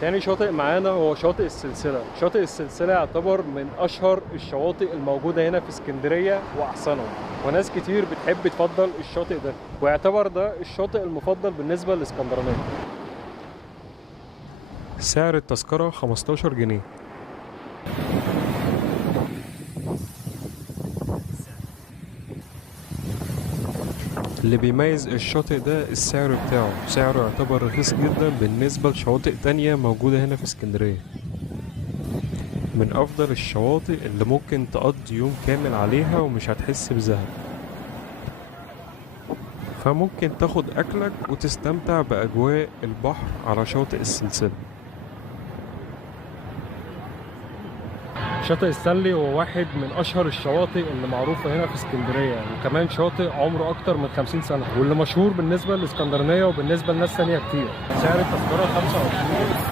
تاني شاطئ معانا هو شاطئ السلسلة. شاطئ السلسلة يعتبر من أشهر الشواطئ الموجودة هنا في اسكندرية وأحسنهم، وناس كتير بتحب تفضل الشاطئ ده، ويعتبر ده الشاطئ المفضل بالنسبة للإسكندرانية. سعر التذكرة 15 جنيه. اللي بيميز الشاطئ ده السعر بتاعه، سعره يعتبر رخيص جدا بالنسبة لشواطئ تانية موجودة هنا في اسكندرية. من أفضل الشواطئ اللي ممكن تقضي يوم كامل عليها ومش هتحس بزهق، فممكن تاخد أكلك وتستمتع بأجواء البحر على شاطئ السلسلة. شاطئ ستانلي هو واحد من أشهر الشواطئ اللي معروفة هنا في اسكندرية، وكمان شاطئ عمره أكتر من 50 سنة، واللي مشهور بالنسبة للإسكندرانية وبالنسبة لناس تانية كتير. سعر التذكرة 25 جنيه.